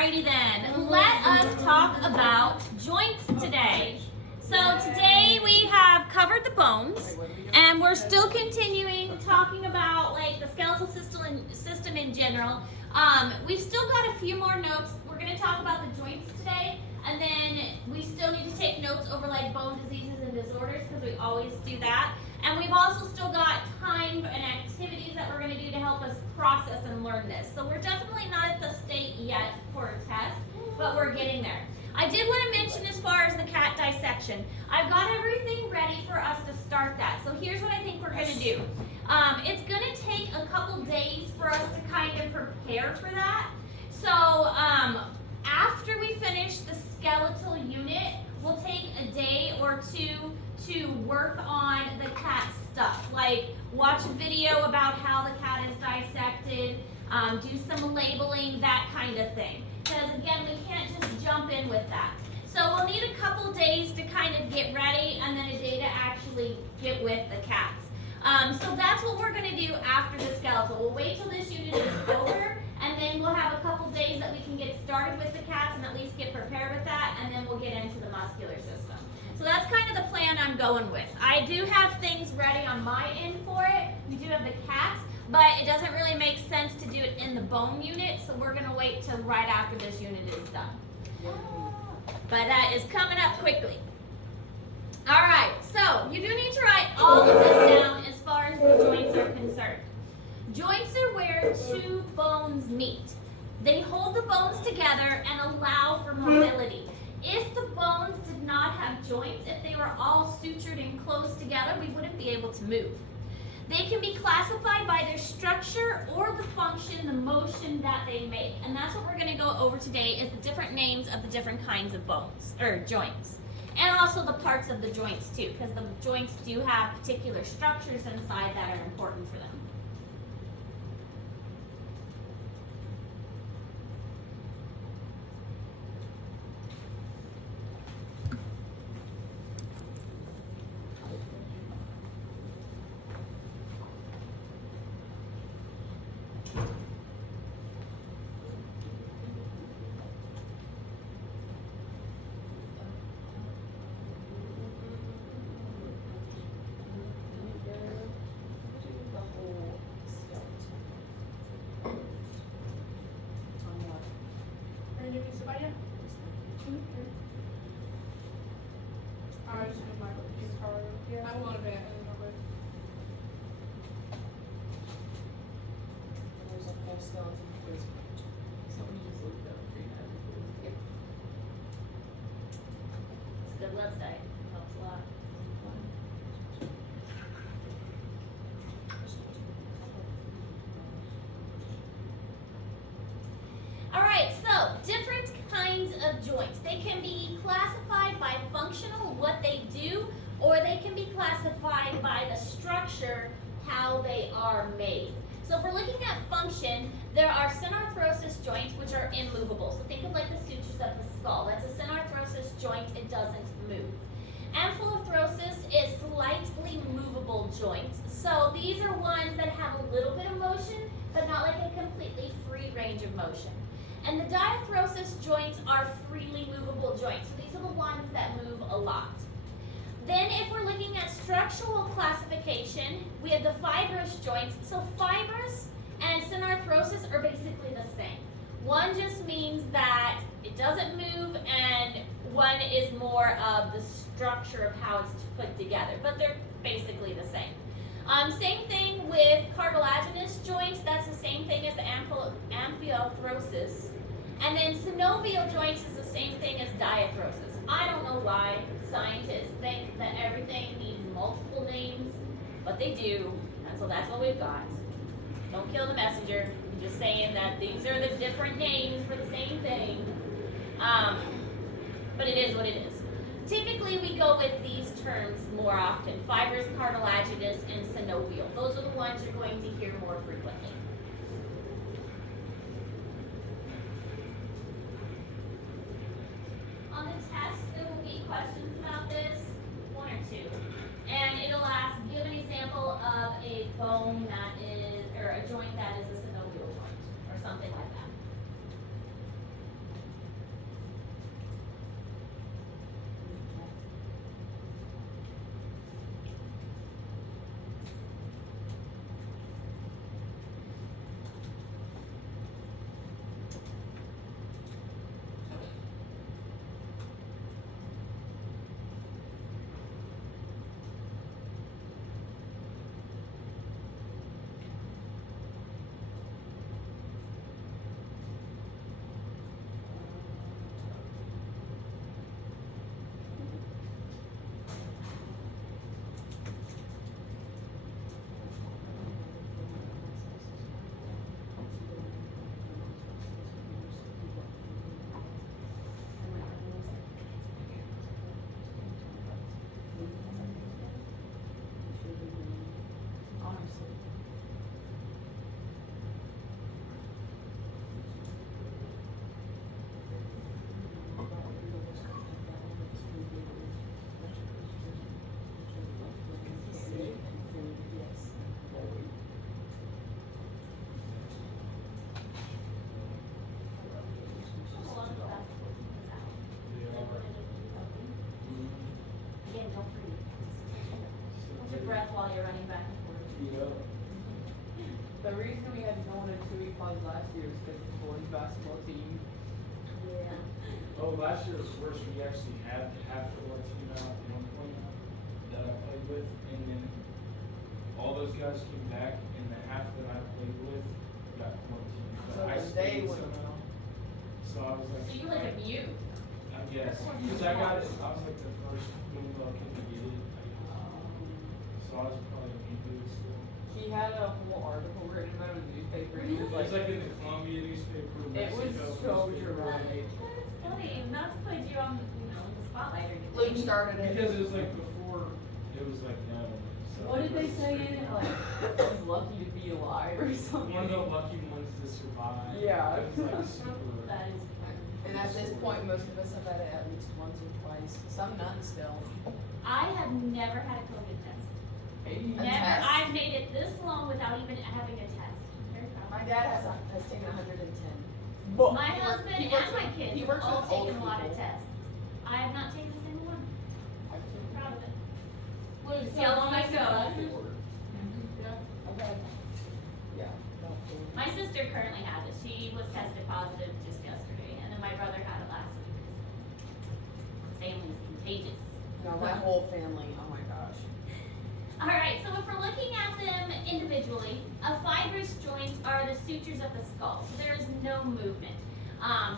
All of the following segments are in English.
Alrighty then, let us talk about joints today. So today we have covered the bones, and we're still continuing talking about like the skeletal system in general. We've still got a few more notes. We're going to talk about the joints today, and then we still need to take notes over like bone diseases and disorders because we always do that. And we've also still got time and activities that we're going to do to help us process and learn this. So we're definitely not at the state yet for a test, but we're getting there. I did want to mention as far as the cat dissection, I've got everything ready for us to start that. So here's what I think we're going to do. It's going to take a couple days for us to kind of prepare for that. So after we finish the skeletal unit, we'll take a day or two to work on the cat stuff, like watch a video about how the cat is dissected, do some labeling, that kind of thing. Because again, we can't just jump in with that. So we'll need a couple days to kind of get ready and then a day to actually get with the cats. So that's what we're going to do after the skeletal. We'll wait till this unit is over, and then we'll have a couple days that we can get started with the cats and at least get prepared with that, and then we'll get into the muscular system. So that's kind of the plan I'm going with. I do have things ready on my end for it. We do have the cats, but it doesn't really make sense to do it in the bone unit, so we're going to wait till right after this unit is done. But that is coming up quickly. All right, so you do need to write all of this down as far as the joints are concerned. Joints are where two bones meet. They hold the bones together and allow for mobility. If the bones did not have joints, if they were all sutured and close together, we wouldn't be able to move. They can be classified by their structure or the function, the motion that they make. And that's what we're going to go over today, is the different names of the different kinds of bones, or joints. And also the parts of the joints too, because the joints do have particular structures inside that are important for them. It's a good website. Helps a lot. All right, so different kinds of joints. They can be classified by functional, what they do, or they can be classified by the structure, how they are made. So if we're looking at function, there are synarthrosis joints, which are immovable. So think of like the sutures of the skull. That's a synarthrosis joint, it doesn't move. Amphilothrosis is slightly movable joints. So these are ones that have a little bit of motion, but not like a completely free range of motion. And the diarthrosis joints are freely movable joints. So these are the ones that move a lot. Then if we're looking at structural classification, we have the fibrous joints. So fibrous and synarthrosis are basically the same. One just means that it doesn't move, and one is more of the structure of how it's put together, but they're basically the same. Same thing with cartilaginous joints. That's the same thing as the amphilothrosis. And then synovial joints is the same thing as diarthrosis. I don't know why scientists think that everything needs multiple names, but they do, and so that's what we've got. Don't kill the messenger. I'm just saying that these are the different names for the same thing. But it is what it is. Typically, we go with these terms more often: fibrous, cartilaginous, and synovial. Those are the ones you're going to hear more frequently. On the test, there will be questions about this, one or two. And it'll ask, give an example of a bone that is, or a joint that is a synovial joint, or something like that. reason we had to go on a 2-week pause last year is because the boys basketball team. Yeah. Oh, last year was worse. We actually had half the team out at one point that I played with, and then all those guys came back, and the half that I played with got quarantined. But So I then they stayed went- somehow. So I was like, So you're like a mute. I guess, because I got it. I was like the first one that couldn't get it. So I was probably a new still. He had a whole article written about it in the newspaper. He was It was like, like in the Columbia newspaper. it was Mexico so newspaper. dramatic. That's funny. Not to put you on, the spotlight or anything. Luke started it. Because it was like before, it was like no. So What did they say in it? Like, I was lucky to be alive or something. One of the lucky ones to survive. Yeah. It was like super. That is. And at this point, most of us have had it at least once or twice. Some none still. I have never had a COVID test. Hey, A Never. test? I've made it this long without even having a test. Very proud. My dad has taken 110. but My He works- husband he and works my with- kids he have works all with old taken a lot of people. tests. I have not taken a single one. I'm proud of it. wait, See how long I go. Okay. Yeah. My sister currently has it. She was tested positive just yesterday, and then my brother had it last week. Family's contagious. No, my whole family. Oh my gosh. All right, so if we're looking at them individually, a fibrous joint are the sutures of the skull. So there is no movement.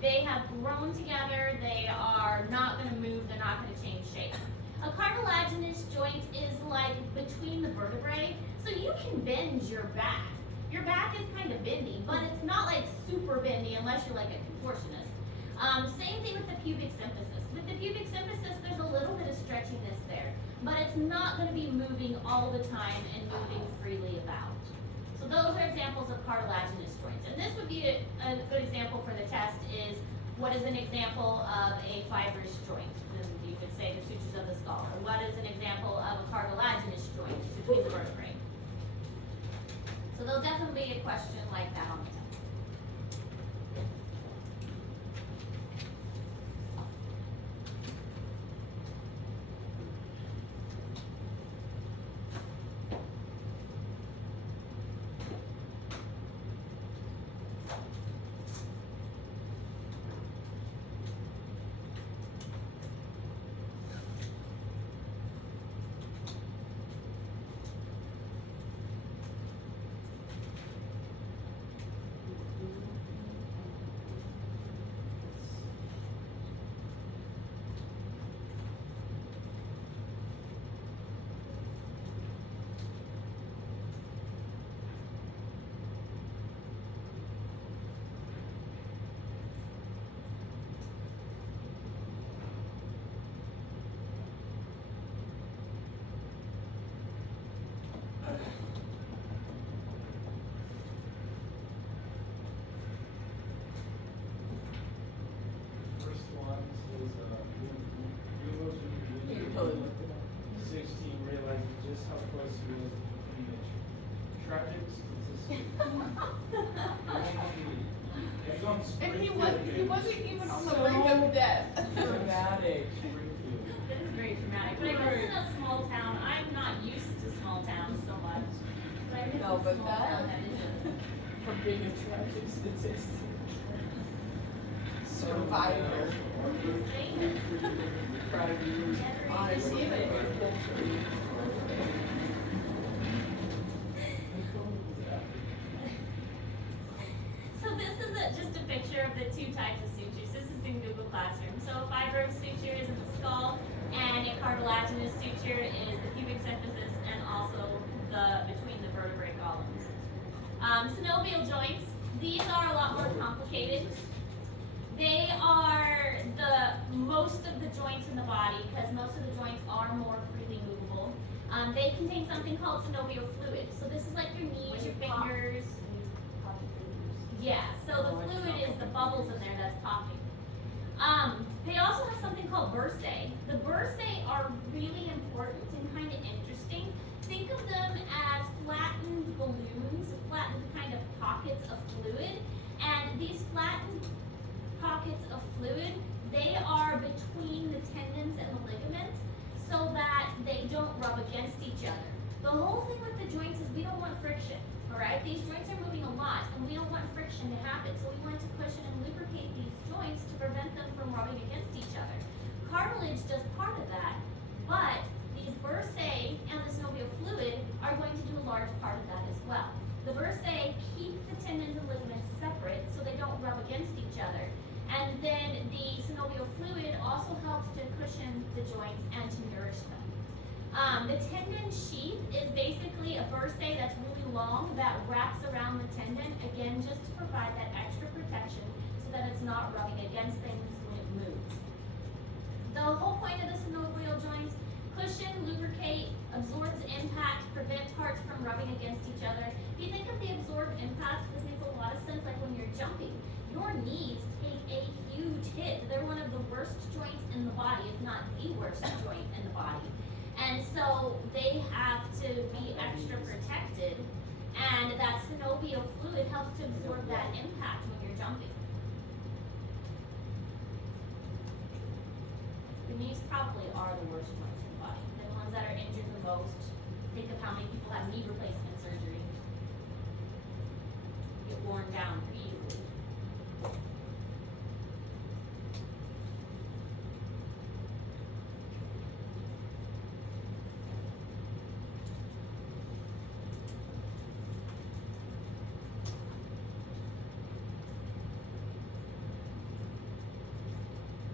They have grown together. They are not going to move. They're not going to change shape. A cartilaginous joint is like between the vertebrae, so you can bend your back. Your back is kind of bendy, but it's not like super bendy unless you're like a contortionist. Same thing with the pubic symphysis. With the pubic symphysis, there's a little bit of stretchiness there, but it's not going to be moving all the time and moving freely about. So those are examples of cartilaginous joints. And this would be a good example for the test is what is an example of a fibrous joint? And you could say the sutures of the skull. Or what is an example of a cartilaginous joint between the vertebrae? So there'll definitely be a question like that on the test. First one says, You totally looked it up. 16 realizing just how close he was to completing a tragic statistic. It was on And he Springfield, wasn't even on the So brink of death. Dramatic. Springfield. That is very dramatic. But I guess in a small town, I'm not used to small towns so much. But I guess No, in a but small that- town, that is For being a tragic statistic. Survivor. famous. Proud of you. Honestly. So this is just a picture of the two types of sutures. This is in Google Classroom. So a fibrous suture is in the skull, and a cartilaginous suture is the pubic symphysis and also the between the vertebrae columns. Synovial joints. These are a lot more complicated. They are the most of the joints in the body because most of the joints are more freely movable. They contain something called synovial fluid. So this is like your knees, your fingers. Yeah, so the fluid is the bubbles in there that's popping. They also have something called bursae. The bursae are really important and kind of interesting. Think of them as flattened balloons, flattened kind of pockets of fluid. And these flattened pockets of fluid, they are between the tendons and the ligaments so that they don't rub against each other. The whole thing with the joints is we don't want friction, all right? These joints are moving a lot, and we don't want friction to happen, so we want to cushion and lubricate these joints to prevent them from rubbing against each other. Cartilage does part of that, but these bursae and the synovial fluid are going to do a large part of that as well. The bursae keep the tendons and ligaments separate so they don't rub against each other. And then the synovial fluid also helps to cushion the joints and to nourish them. The tendon sheath is basically a bursae that's really long that wraps around the tendon, again, just to provide that extra protection so that it's not rubbing against things when it moves. The whole point of the synovial joints: cushion, lubricate, absorbs impact, prevent parts from rubbing against each other. If you think of the absorbed impact, this makes a lot of sense. Like when you're jumping, your knees take a huge hit. They're one of the worst joints in the body, if not the worst joint in the body. And so they have to be extra protected, and that synovial fluid helps to absorb that impact when you're jumping. The knees probably are the worst joints in the body. The ones that are injured the most. Think of how many people have knee replacement surgery. Get worn down pretty easily.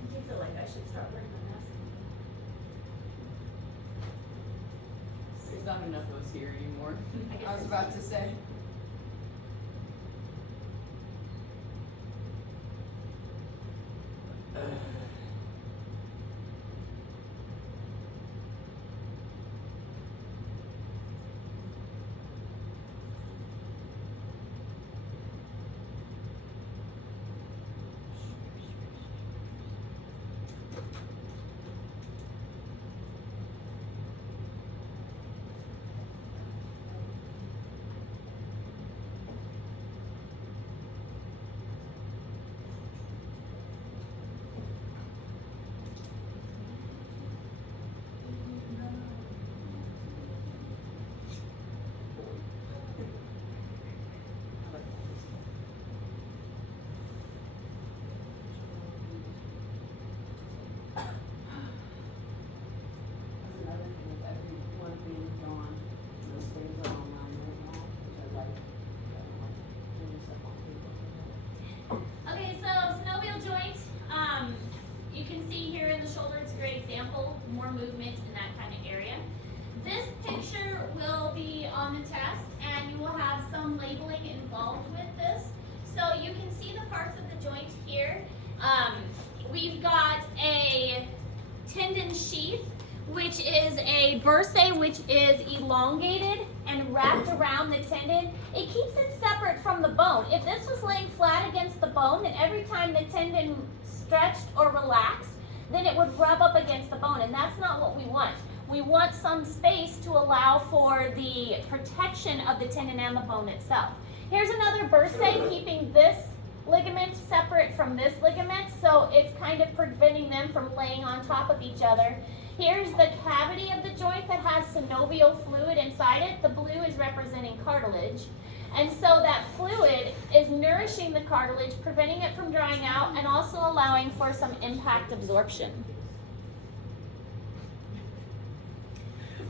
I do feel like I should start wearing my mask. There's not enough of us here anymore. I guess I was there's- about to say. That's another thing with everyone being gone. Those things are online right now, which I like. Doing stuff on paper. Okay, so synovial joint, you can see here in the shoulder, it's a great example, more movement in that kind of area. This picture will be on the test, and you will have some labeling involved with this. So you can see the parts of the joint here. We've got a tendon sheath, which is a bursae, which is elongated and wrapped around the tendon. It keeps it separate from the bone. If this was laying flat against the bone, then every time the tendon stretched or relaxed, then it would rub up against the bone, and that's not what we want. We want some space to allow for the protection of the tendon and the bone itself. Here's another bursae keeping this ligament separate from this ligament, so it's kind of preventing them from laying on top of each other. Here's the cavity of the joint that has synovial fluid inside it. The blue is representing cartilage. And so that fluid is nourishing the cartilage, preventing it from drying out, and also allowing for some impact absorption.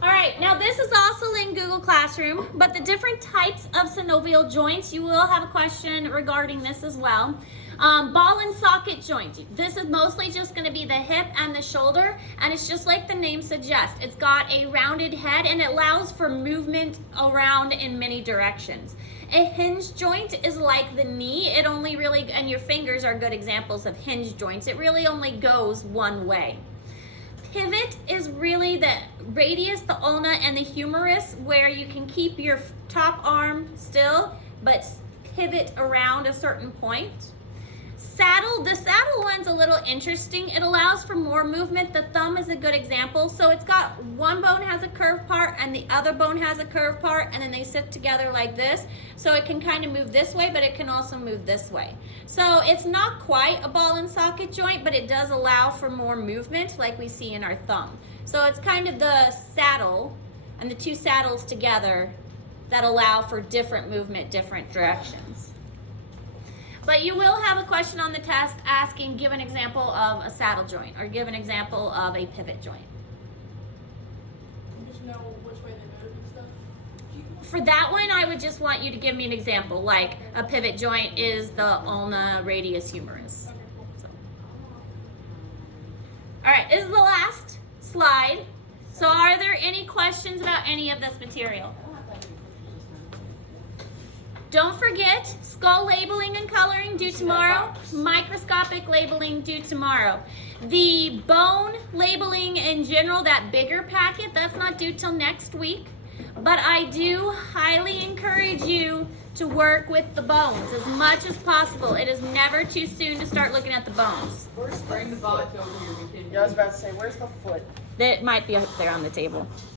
All right, now this is also in Google Classroom, but the different types of synovial joints, you will have a question regarding this as well. Ball and socket joint. This is mostly just going to be the hip and the shoulder, and it's just like the name suggests. It's got a rounded head and it allows for movement around in many directions. A hinge joint is like the knee. It only really, and your fingers are good examples of hinge joints. It really only goes one way. Pivot is really the radius, the ulna, and the humerus, where you can keep your top arm still, but pivot around a certain point. Saddle, the saddle one's a little interesting. It allows for more movement. The thumb is a good example. So it's got one bone has a curved part and the other bone has a curved part, and then they sit together like this. So it can kind of move this way, but it can also move this way. So it's not quite a ball and socket joint, but it does allow for more movement like we see in our thumb. So it's kind of the saddle, and the two saddles together that allow for different movement, different directions. But you will have a question on the test asking, give an example of a saddle joint or give an example of a pivot joint. Just know which way they move and stuff. For that one, I would just want you to give me an example, like a pivot joint is the ulna radius humerus. Okay, cool. So. All right, this is the last slide. So are there any questions about any of this material? Don't forget, skull labeling and coloring due tomorrow, microscopic labeling due tomorrow. The bone labeling in general, that bigger packet, that's not due till next week. But I do highly encourage you to work with the bones as much as possible. It is never too soon to start looking at the bones. Bring the box over here, we can. Yeah, I was about to say, where's the foot? That might be up there on the table.